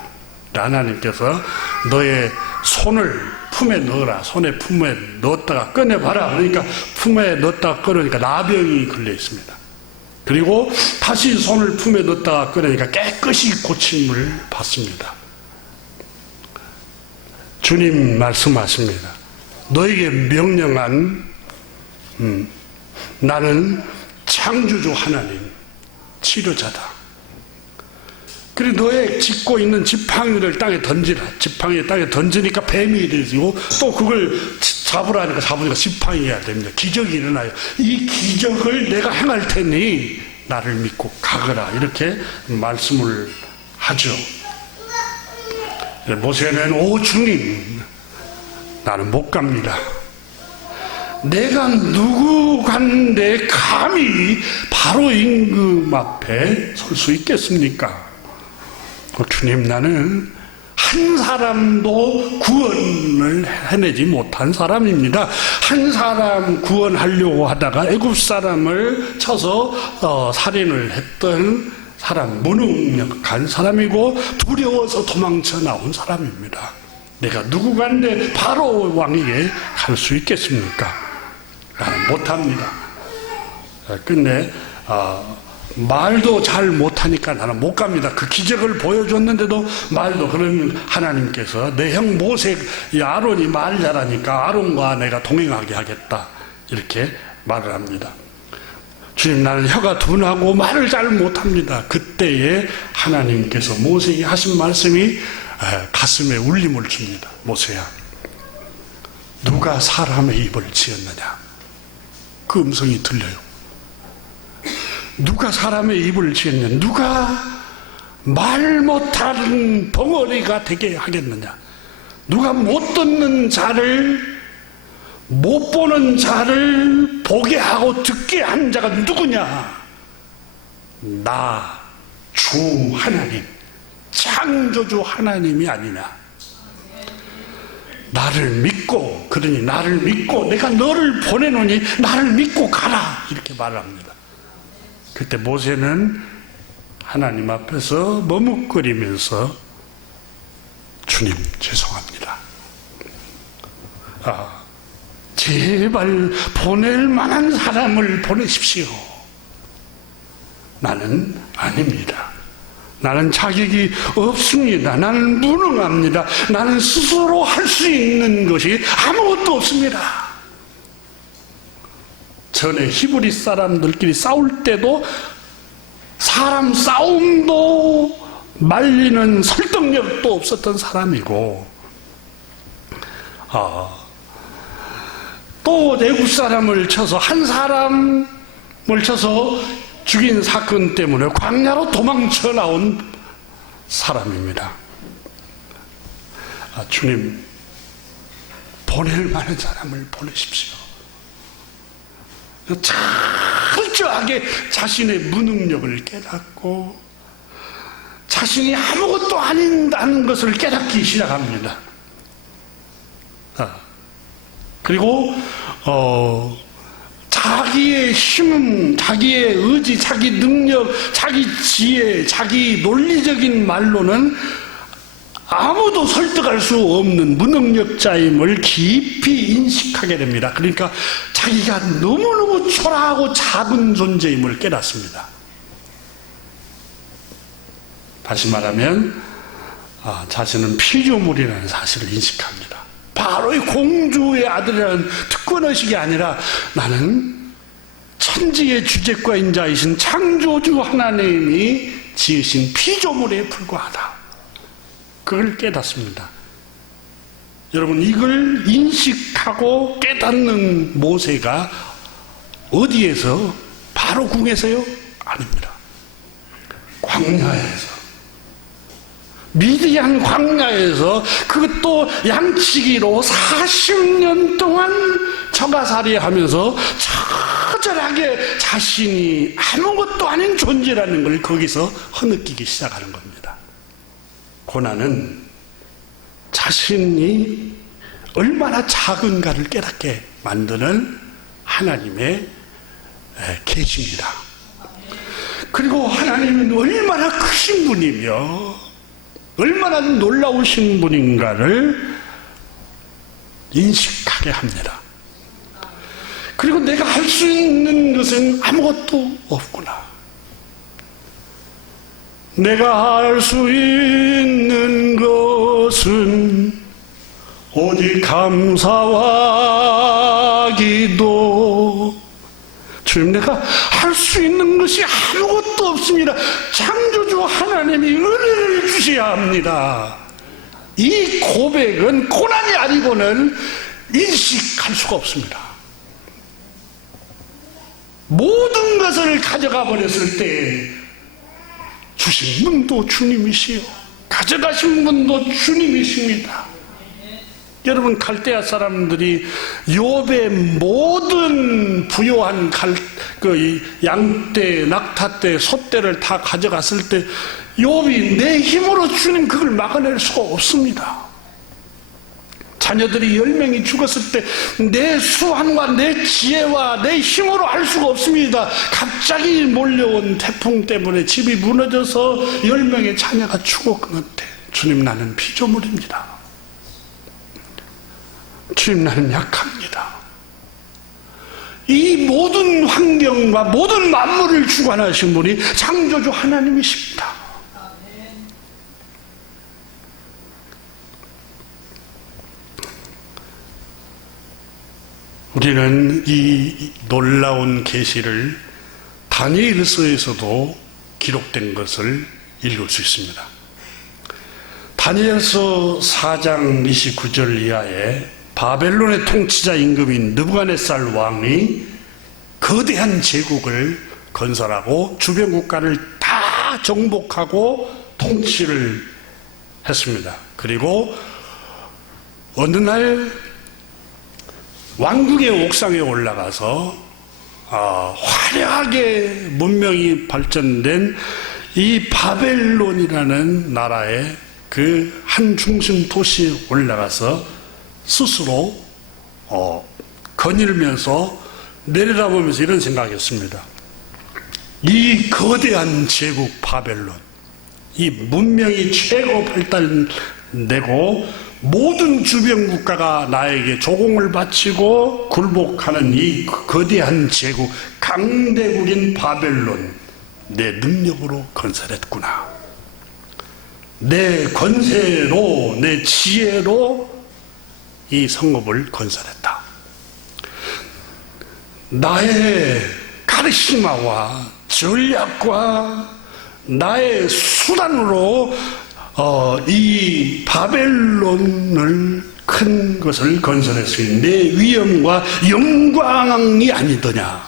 하나님께서 너의 손을 품에 넣어라. 품에 넣었다가 꺼내봐라. 그러니까 품에 넣었다가 꺼내니까 나병이 걸려 있습니다. 그리고 다시 손을 품에 넣었다가 꺼내니까 깨끗이 고침을 받습니다. 주님 말씀하십니다. 너에게 명령한 나는 창조주 하나님, 치료자다. 그리고 너의 짚고 있는 지팡이를 땅에 던지라. 지팡이 땅에 던지니까 뱀이 되고 또 그걸 잡으라니까 잡으니까 지팡이가 됩니다. 기적이 일어나요. 이 기적을 내가 행할 테니 나를 믿고 가거라. 이렇게 말씀을 하죠. 모세는 오 주님, 나는 못 갑니다. 내가 누구간데 감히 바로 임금 앞에 설 수 있겠습니까? 주님, 나는 한 사람도 구원을 해내지 못한 사람입니다. 한 사람 구원하려고 하다가 애굽 사람을 쳐서 살인을 했던 사람, 무능력한 사람이고 두려워서 도망쳐 나온 사람입니다. 내가 누구간데 바로 왕에게 갈 수 있겠습니까? 못합니다. 근데 말도 잘 못하니까 나는 못 갑니다. 그 기적을 보여줬는데도 말도. 그러면 하나님께서 내 형 모세, 아론이 말 잘하니까 아론과 내가 동행하게 하겠다, 이렇게 말을 합니다. 주님, 나는 혀가 둔하고 말을 잘 못합니다. 그때에 하나님께서 모세에게 하신 말씀이 가슴에 울림을 줍니다. 모세야, 누가 사람의 입을 지었느냐? 그 음성이 들려요. 누가 사람의 입을 지었느냐? 누가 말 못하는 벙어리가 되게 하겠느냐? 누가 못 듣는 자를, 못 보는 자를 보게 하고 듣게 한 자가 누구냐? 나, 주 하나님, 창조주 하나님이 아니냐? 나를 믿고, 그러니 나를 믿고 내가 너를 보내노니 나를 믿고 가라, 이렇게 말합니다. 그때 모세는 하나님 앞에서 머뭇거리면서 주님, 죄송합니다. 제발 보낼 만한 사람을 보내십시오. 나는 아닙니다. 나는 자격이 없습니다. 나는 무능합니다. 나는 스스로 할 수 있는 것이 아무것도 없습니다. 전에 히브리 사람들끼리 싸울 때도 사람 싸움도 말리는 설득력도 없었던 사람이고, 또 애굽 사람을 쳐서, 한 사람을 쳐서 죽인 사건 때문에 광야로 도망쳐 나온 사람입니다. 주님, 보낼 만한 사람을 보내십시오. 철저하게 자신의 무능력을 깨닫고 자신이 아무것도 아닌다는 것을 깨닫기 시작합니다. 그리고 자기의 힘, 자기의 의지, 자기 능력, 자기 지혜, 자기 논리적인 말로는 아무도 설득할 수 없는 무능력자임을 깊이 인식하게 됩니다. 그러니까 자기가 너무너무 초라하고 작은 존재임을 깨닫습니다. 다시 말하면 자신은 피조물이라는 사실을 인식합니다. 바로 이 공주의 아들이라는 특권의식이 아니라 나는 천지의 주재과인자이신 창조주 하나님이 지으신 피조물에 불과하다. 그걸 깨닫습니다. 여러분, 이걸 인식하고 깨닫는 모세가 어디에서? 바로 궁에서요? 아닙니다. 광야에서, 미디안 광야에서, 그것도 양치기로 40년 동안 처가살이 하면서 처절하게 자신이 아무것도 아닌 존재라는 걸 거기서 허느끼기 시작하는 겁니다. 고난은 자신이 얼마나 작은가를 깨닫게 만드는 하나님의 계시입니다. 그리고 하나님은 얼마나 크신 분이며 얼마나 놀라우신 분인가를 인식하게 합니다. 그리고 내가 할 수 있는 것은 아무것도 없구나. 내가 할 수 있는 것은 오직 감사와 기도. 주님, 내가 할 수 있는 것이 아무것도 없습니다. 창조주 하나님이 은혜를 주셔야 합니다. 이 고백은 고난이 아니고는 인식할 수가 없습니다. 모든 것을 가져가 버렸을 때 주신 분도 주님이시요, 가져가신 분도 주님이십니다. 여러분, 갈대아 사람들이 욥의 모든 부요한 양떼, 낙타떼, 소떼를 다 가져갔을 때 욥이 내 힘으로 주님 그걸 막아낼 수가 없습니다. 자녀들이 10명이 죽었을 때 내 수완과 내 지혜와 내 힘으로 할 수가 없습니다. 갑자기 몰려온 태풍 때문에 집이 무너져서 10명의 자녀가 죽었는데 주님 나는 피조물입니다. 주님 나는 약합니다. 이 모든 환경과 모든 만물을 주관하신 분이 창조주 하나님이십니다. 우리는 이 놀라운 계시를 다니엘서에서도 기록된 것을 읽을 수 있습니다. 다니엘서 4장 29절 이하에 바벨론의 통치자 임금인 느부갓네살 왕이 거대한 제국을 건설하고 주변 국가를 다 정복하고 통치를 했습니다. 그리고 어느 날 왕궁의 옥상에 올라가서 화려하게 문명이 발전된 이 바벨론이라는 나라의 그 한 중심 도시에 올라가서 스스로 거닐면서 내려다보면서 이런 생각했습니다. 이 거대한 제국 바벨론, 이 문명이 최고 발달되고 모든 주변 국가가 나에게 조공을 바치고 굴복하는 이 거대한 제국, 강대국인 바벨론, 내 능력으로 건설했구나. 내 권세로, 내 지혜로 이 성읍을 건설했다. 나의 카리스마와 전략과 나의 수단으로 이 바벨론을 큰 것을 건설했으니 내 위엄과 영광이 아니더냐.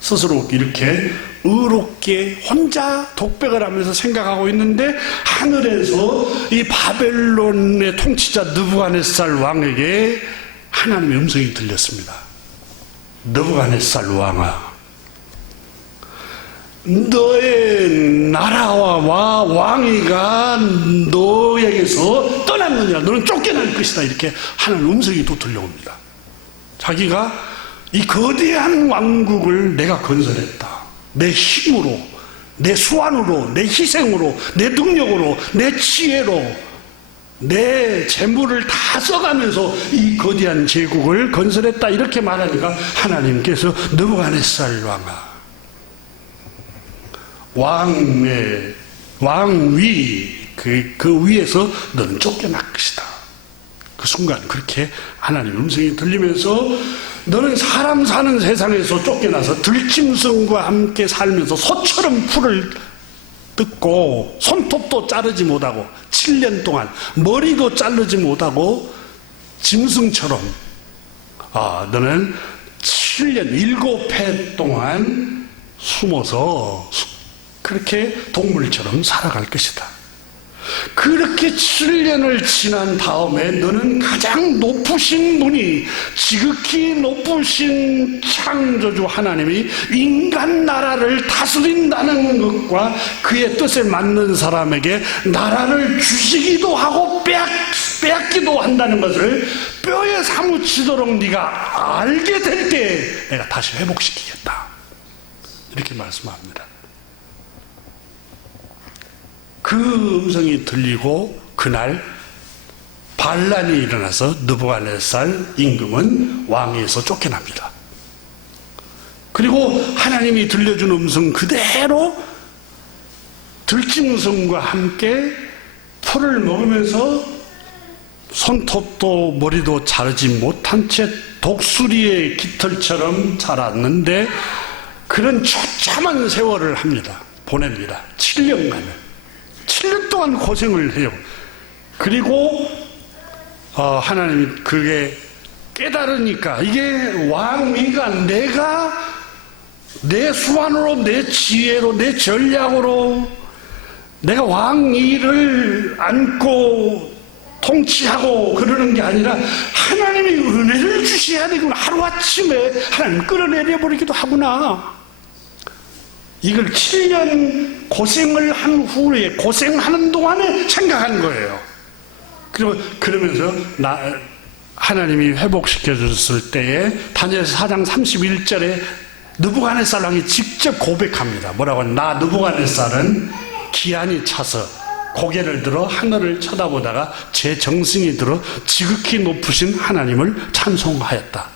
스스로 이렇게 의롭게 혼자 독백을 하면서 생각하고 있는데 하늘에서 이 바벨론의 통치자 느부갓네살 왕에게 하나님의 음성이 들렸습니다. 느부갓네살 왕아, 너의 나라와 왕위가 너에게서 떠났느냐, 너는 쫓겨날 것이다. 이렇게 하나님 음성이 또 들려옵니다. 자기가 이 거대한 왕국을 내가 건설했다. 내 힘으로, 내 수완으로, 내 희생으로, 내 능력으로, 내 지혜로, 내 재물을 다 써가면서 이 거대한 제국을 건설했다. 이렇게 말하니까 하나님께서 느부갓네살 왕아, 왕위, 그 위에서 너는 쫓겨날 것이다. 그 순간 그렇게 하나님 음성이 들리면서 너는 사람 사는 세상에서 쫓겨나서 들짐승과 함께 살면서 소처럼 풀을 뜯고 손톱도 자르지 못하고 7년 동안 머리도 자르지 못하고 짐승처럼 너는 7년 7해 동안 숨어서 그렇게 동물처럼 살아갈 것이다. 그렇게 7년을 지난 다음에 너는 가장 높으신 분이, 지극히 높으신 창조주 하나님이 인간 나라를 다스린다는 것과 그의 뜻에 맞는 사람에게 나라를 주시기도 하고 빼앗기도 한다는 것을 뼈에 사무치도록 네가 알게 될 때 내가 다시 회복시키겠다. 이렇게 말씀합니다. 그 음성이 들리고 그날 반란이 일어나서 느부갓네살 임금은 왕위에서 쫓겨납니다. 그리고 하나님이 들려준 음성 그대로 들짐승과 함께 풀을 먹으면서 손톱도 머리도 자르지 못한 채 독수리의 깃털처럼 자랐는데 그런 처참한 세월을 합니다. 보냅니다. 7년간을. 7년 동안 고생을 해요. 그리고 하나님이 그게 깨달으니까 이게 왕위가 내가 내 수완으로, 내 지혜로, 내 전략으로 내가 왕위를 안고 통치하고 그러는 게 아니라 하나님이 은혜를 주셔야 되구나. 하루아침에 하나님 끌어내려 버리기도 하구나. 이걸 7년 고생을 한 후에 고생하는 동안에 생각한 거예요. 그러면서 하나님이 회복시켜 줬을 때에 다니엘서 4장 31절에 느부갓네살 왕이 직접 고백합니다. 뭐라고 하냐? 나 느부갓네살은 기한이 차서 고개를 들어 하늘을 쳐다보다가 제 정승이 들어 지극히 높으신 하나님을 찬송하였다.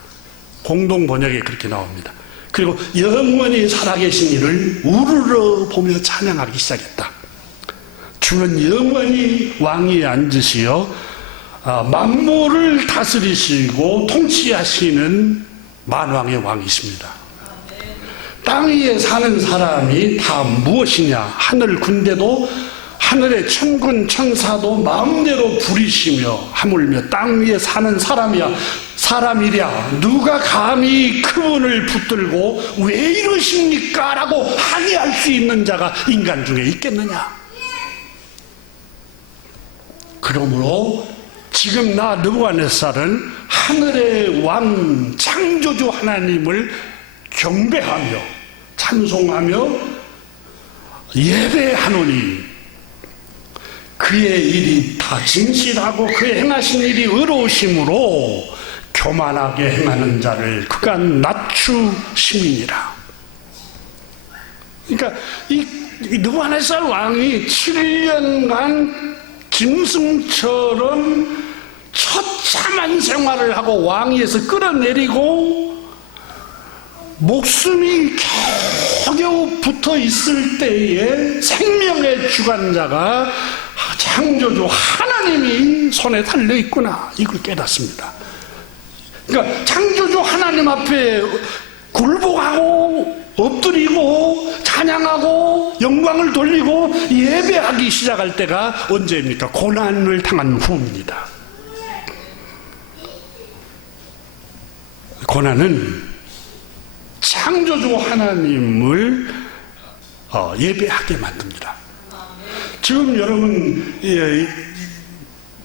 공동 번역에 그렇게 나옵니다. 그리고 영원히 살아계신 이를 우러러 보며 찬양하기 시작했다. 주는 영원히 왕위에 앉으시어 만물을 다스리시고 통치하시는 만왕의 왕이십니다. 땅 위에 사는 사람이 다 무엇이냐? 하늘 군대도 하늘의 천군 천사도 마음대로 부리시며 하물며 땅 위에 사는 사람이랴 누가 감히 그분을 붙들고 왜 이러십니까? 라고 항의할 수 있는 자가 인간 중에 있겠느냐? 그러므로 지금 나 느부갓네살은 하늘의 왕 창조주 하나님을 경배하며 찬송하며 예배하노니 그의 일이 다 진실하고 그의 행하신 일이 의로우심으로 교만하게 행하는 자를 그가 낮추심이니라. 그러니까 이 느부갓네살 왕이 7년간 짐승처럼 처참한 생활을 하고 왕위에서 끌어내리고 목숨이 겨우겨우 붙어 있을 때에 생명의 주관자가 창조주 하나님이 손에 달려 있구나, 이걸 깨닫습니다. 그러니까 창조주 하나님 앞에 굴복하고 엎드리고 찬양하고 영광을 돌리고 예배하기 시작할 때가 언제입니까? 고난을 당한 후입니다. 고난은 창조주 하나님을 예배하게 만듭니다. 지금 여러분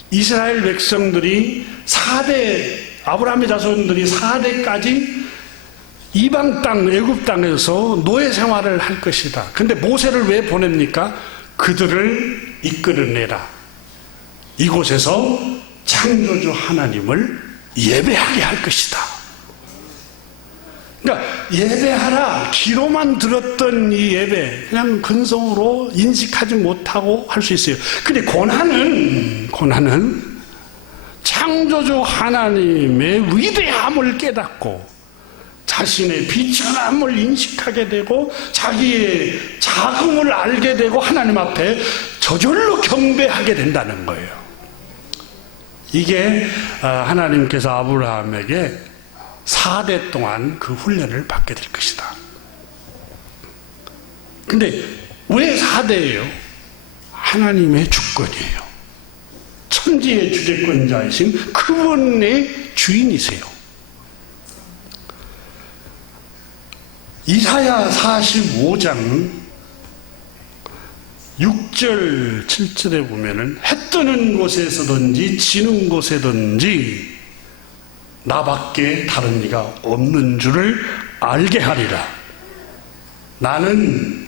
이스라엘 백성들이 4대 아브라함의 자손들이 4대까지 이방 땅 애굽 땅에서 노예 생활을 할 것이다. 근데 모세를 왜 보냅니까? 그들을 이끌어내라. 이곳에서 창조주 하나님을 예배하게 할 것이다. 그러니까 예배하라, 귀로만 들었던 이 예배 그냥 근성으로 인식하지 못하고 할 수 있어요. 근데 고난은 창조주 하나님의 위대함을 깨닫고 자신의 비천함을 인식하게 되고 자기의 자금을 알게 되고 하나님 앞에 저절로 경배하게 된다는 거예요. 이게 하나님께서 아브라함에게 4대 동안 그 훈련을 받게 될 것이다. 근데 왜 4대예요? 하나님의 주권이에요. 천지의 주재권자이신 그분의 주인이세요. 이사야 45장 6절 7절에 보면은 해 뜨는 곳에서든지 지는 곳에든지 나밖에 다른 이가 없는 줄을 알게 하리라. 나는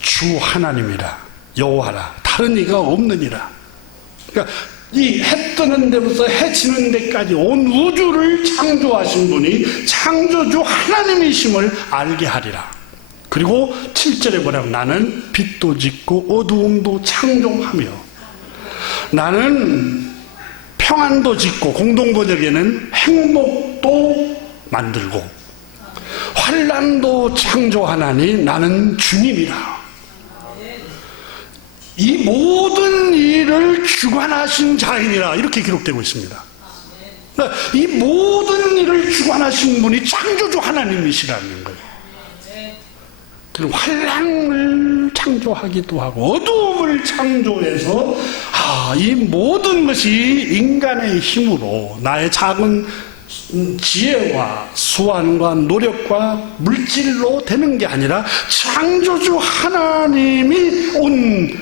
주 하나님이라 여호와라. 다른 이가 없느니라. 그러니까 이 해 뜨는 데부터 해 지는 데까지 온 우주를 창조하신 분이 창조주 하나님이심을 알게 하리라. 그리고 7절에 뭐라고? 나는 빛도 짓고 어두움도 창조하며 나는 평안도 짓고 공동번역에는 행복도 만들고 환난도 창조하나니 나는 주님이라. 이 모든 일을 주관하신 자이니라, 이렇게 기록되고 있습니다. 이 모든 일을 주관하신 분이 창조주 하나님이시라는 거예요. 환난을 창조하기도 하고 어두움을 창조해서 이 모든 것이 인간의 힘으로 나의 작은 지혜와 수완과 노력과 물질로 되는 게 아니라 창조주 하나님이 온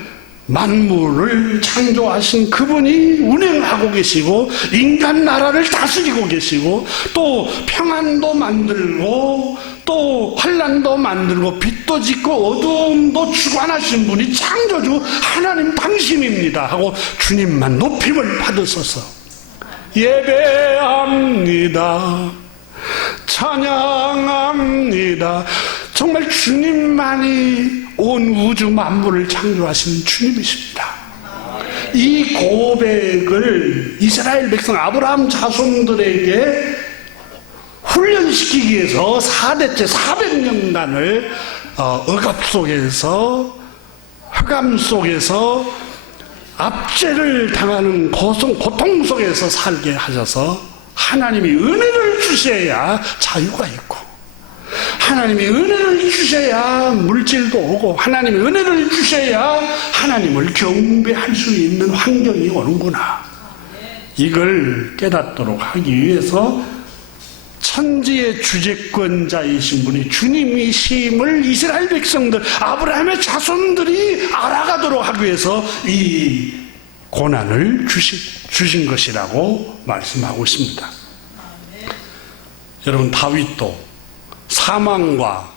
만물을 창조하신 그분이 운행하고 계시고 인간 나라를 다스리고 계시고 또 평안도 만들고 또 환난도 만들고 빛도 짓고 어두움도 주관하신 분이 창조주 하나님 당신입니다 하고 주님만 높임을 받으소서. 예배합니다. 찬양합니다. 정말 주님만이 온 우주 만물을 창조하시는 주님이십니다. 이 고백을 이스라엘 백성 아브라함 자손들에게 훈련시키기 위해서 4대째 400년간을 억압 속에서 흑암 속에서 압제를 당하는 고통 속에서 살게 하셔서 하나님이 은혜를 주셔야 자유가 있고 하나님이 은혜를 주셔야 물질도 오고 하나님이 은혜를 주셔야 하나님을 경배할 수 있는 환경이 오는구나. 이걸 깨닫도록 하기 위해서 천지의 주재권자이신 분이 주님이심을 이스라엘 백성들 아브라함의 자손들이 알아가도록 하기 위해서 이 고난을 주신 것이라고 말씀하고 있습니다. 여러분, 다윗도 사망과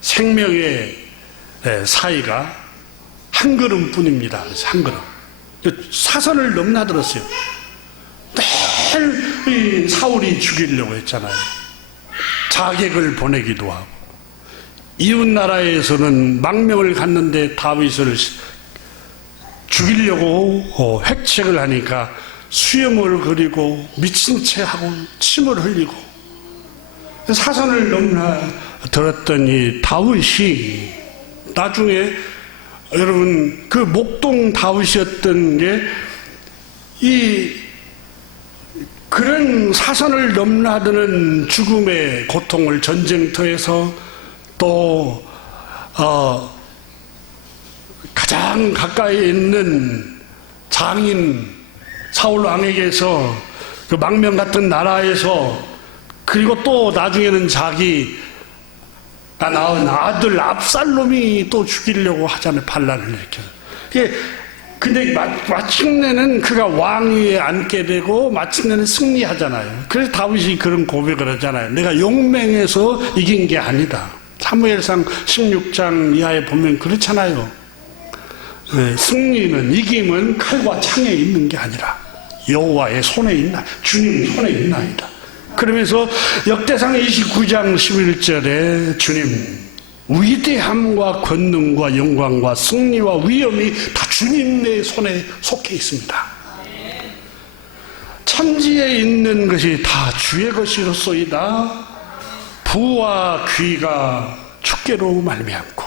생명의 사이가 한 걸음뿐입니다. 한 걸음. 사선을 넘나들었어요. 늘 사울이 죽이려고 했잖아요. 자객을 보내기도 하고 이웃나라에서는 망명을 갔는데 다윗을 죽이려고 획책을 하니까 수염을 그리고 미친 채 하고 침을 흘리고 사선을 넘나들었더니 다윗이 나중에 여러분 그 목동 다윗이었던 게 그런 사선을 넘나드는 죽음의 고통을 전쟁터에서 또 가장 가까이 있는 장인 사울 왕에게서 그 망명 같은 나라에서 그리고 또 나중에는 자기가 낳은 아들 압살롬이 또 죽이려고 하잖아요. 반란을 일으켜서. 근데 마침내는 그가 왕위에 앉게 되고 마침내는 승리하잖아요. 그래서 다윗이 그런 고백을 하잖아요. 내가 용맹에서 이긴 게 아니다. 사무엘상 16장 이하에 보면 그렇잖아요. 승리는 이김은 칼과 창에 있는 게 아니라 여호와의 손에 있나 주님 손에 있나이다. 그러면서 역대상 29장 11절에 주님 위대함과 권능과 영광과 승리와 위엄이 다 주님의 손에 속해 있습니다. 천지에 있는 것이 다 주의 것이로소이다. 부와 귀가 주께로 말미암고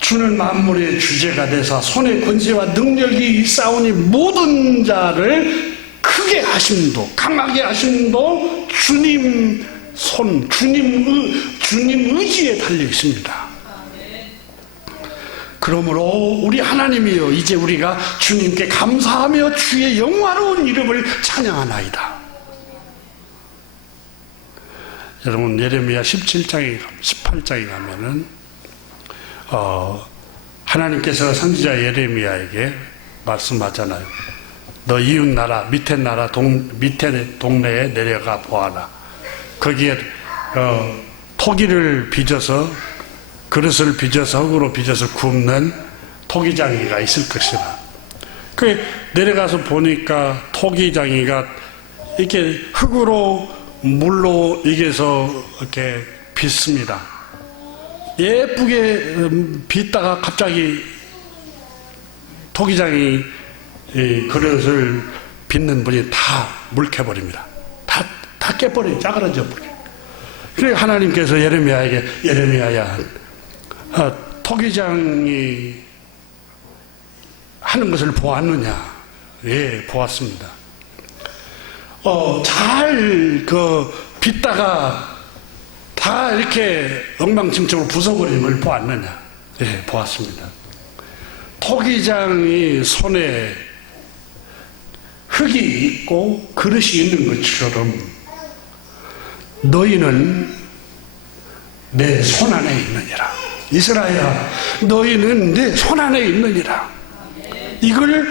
주는 만물의 주제가 되사 손에 권세와 능력이 있사오니 모든 자를 크게 하심도 강하게 하심도 주님 손, 주님 의지에 달려 있습니다. 그러므로 우리 하나님이여 이제 우리가 주님께 감사하며 주의 영화로운 이름을 찬양하나이다. 여러분 예레미야 17장에 18장에 가면은 하나님께서 선지자 예레미야에게 말씀하잖아요. 너 이웃 나라 밑에 밑에 동네에 내려가 보아라. 거기에 토기를 빚어서 그릇을 빚어서 흙으로 빚어서 굽는 토기장이가 있을 것이라. 그 내려가서 보니까 토기장이가 이렇게 흙으로 물로 이겨서 이렇게 빚습니다. 예쁘게 빚다가 갑자기 토기장이 이 그릇을 빚는 분이 다 물켜버립니다. 다 깨버려요. 짜그러져 버려요. 그래서 하나님께서 예레미야에게 예레미야야 토기장이 하는 것을 보았느냐? 예, 보았습니다. 잘 빚다가 다 이렇게 엉망진창으로 부숴버리는 걸 보았느냐? 예, 보았습니다. 토기장이 손에 흙이 있고 그릇이 있는 것처럼 너희는 내 손 안에 있느니라. 이스라엘아, 너희는 내 손 안에 있느니라. 이걸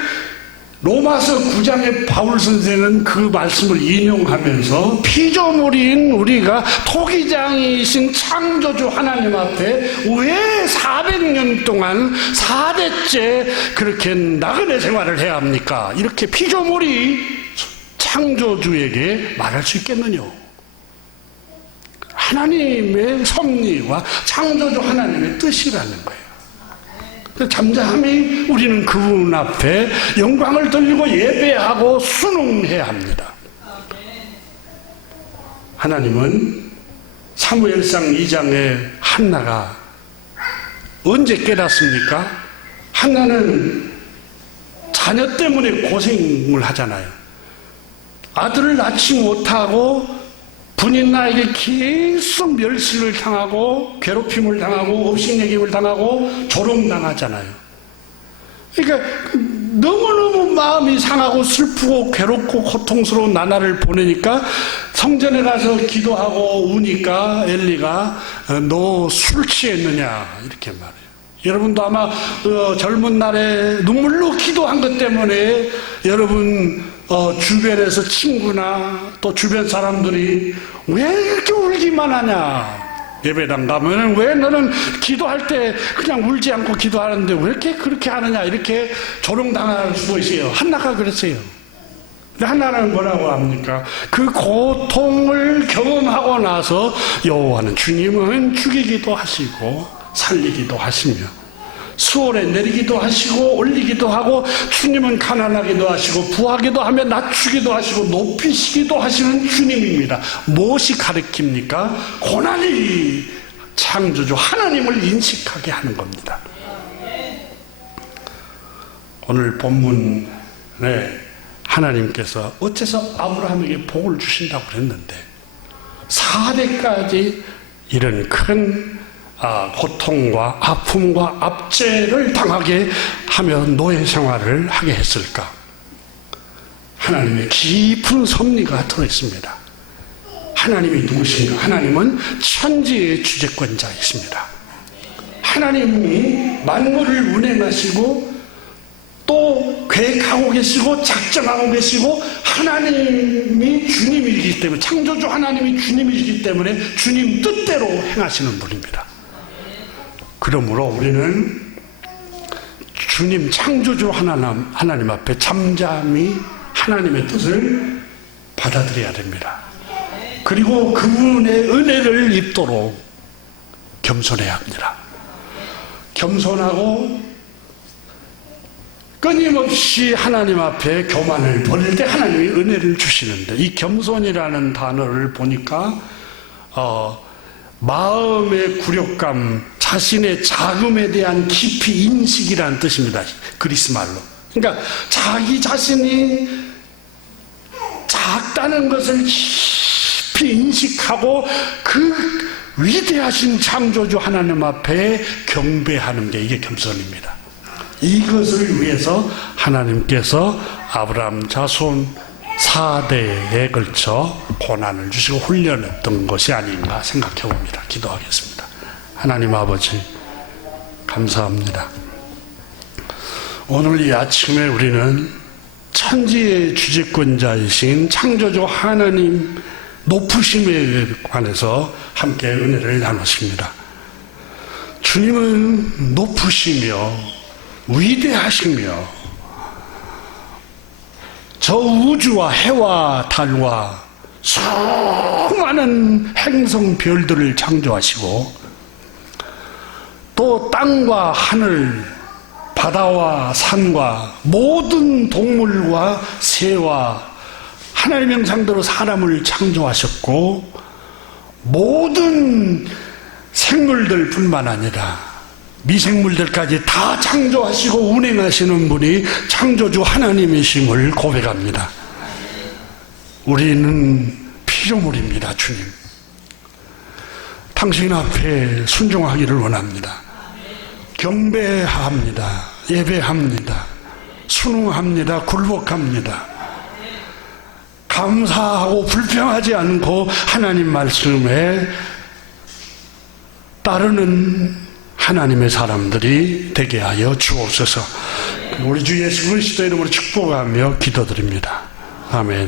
로마서 9장의 바울 선생은 그 말씀을 인용하면서 피조물인 우리가 토기장이신 창조주 하나님 앞에 왜 400년 동안 4대째 그렇게 나그네 생활을 해야 합니까? 이렇게 피조물이 창조주에게 말할 수 있겠느냐? 하나님의 섭리와 창조주 하나님의 뜻이라는 거예요. 잠잠히 우리는 그분 앞에 영광을 돌리고 예배하고 순응해야 합니다. 하나님은 사무엘상 2장에 한나가 언제 깨닫습니까? 한나는 자녀 때문에 고생을 하잖아요. 아들을 낳지 못하고 분인 나에게 계속 멸시를 당하고 괴롭힘을 당하고 업신여김을 당하고 조롱당하잖아요. 그러니까 너무너무 마음이 상하고 슬프고 괴롭고 고통스러운 나날을 보내니까 성전에 가서 기도하고 우니까 엘리가 너 술 취했느냐 이렇게 말해요. 여러분도 아마 젊은 날에 눈물로 기도한 것 때문에 여러분 주변에서 친구나 또 주변 사람들이 왜 이렇게 울기만 하냐, 예배당 가면 왜 너는 기도할 때 그냥 울지 않고 기도하는데 왜 이렇게 그렇게 하느냐, 이렇게 조롱당할 수도 있어요. 한나가 그랬어요. 근데 한나는 뭐라고 합니까? 그 고통을 경험하고 나서 여호와는 주님은 죽이기도 하시고 살리기도 하시며 수월에 내리기도 하시고 올리기도 하고 주님은 가난하기도 하시고 부하기도 하며 낮추기도 하시고 높이시기도 하시는 주님입니다. 무엇이 가르칩니까? 고난이 창조주 하나님을 인식하게 하는 겁니다. 오늘 본문에 하나님께서 어째서 아브라함에게 복을 주신다고 그랬는데 4대까지 이런 큰 고통과 아픔과 압제를 당하게 하며 노예 생활을 하게 했을까? 하나님의 깊은 섭리가 들어있습니다. 하나님이 누구신가? 하나님은 천지의 주재권자이십니다. 하나님이 만물을 운행하시고 또 계획하고 계시고 작정하고 계시고 하나님이 주님이기 때문에, 창조주 하나님이 주님이시기 때문에 주님 뜻대로 행하시는 분입니다. 그러므로 우리는 주님 창조주 하나님 앞에 잠잠히 하나님의 뜻을 받아들여야 됩니다. 그리고 그분의 은혜를 입도록 겸손해야 합니다. 겸손하고 끊임없이 하나님 앞에 교만을 벌일 때 하나님이 은혜를 주시는데, 이 겸손이라는 단어를 보니까 마음의 굴욕감, 자신의 작음에 대한 깊이 인식이라는 뜻입니다. 그리스 말로. 그러니까 자기 자신이 작다는 것을 깊이 인식하고 그 위대하신 창조주 하나님 앞에 경배하는 게 이게 겸손입니다. 이것을 위해서 하나님께서 아브라함 자손 4대에 걸쳐 고난을 주시고 훈련했던 것이 아닌가 생각해 봅니다. 기도하겠습니다. 하나님 아버지, 감사합니다. 오늘 이 아침에 우리는 천지의 주재권자이신 창조주 하나님 높으심에 관해서 함께 은혜를 나눴습니다. 주님은 높으시며 위대하시며 저 우주와 해와 달과 수많은 행성 별들을 창조하시고 또 땅과 하늘, 바다와 산과 모든 동물과 새와 하나님의 형상대로 사람을 창조하셨고 모든 생물들 뿐만 아니라 미생물들까지 다 창조하시고 운행하시는 분이 창조주 하나님이심을 고백합니다. 우리는 피조물입니다. 주님, 당신 앞에 순종하기를 원합니다. 경배합니다. 예배합니다. 순응합니다. 굴복합니다. 감사하고 불평하지 않고 하나님 말씀에 따르는 하나님의 사람들이 되게 하여 주옵소서. 우리 주 예수 그리스도 이름으로 축복하며 기도드립니다. 아멘.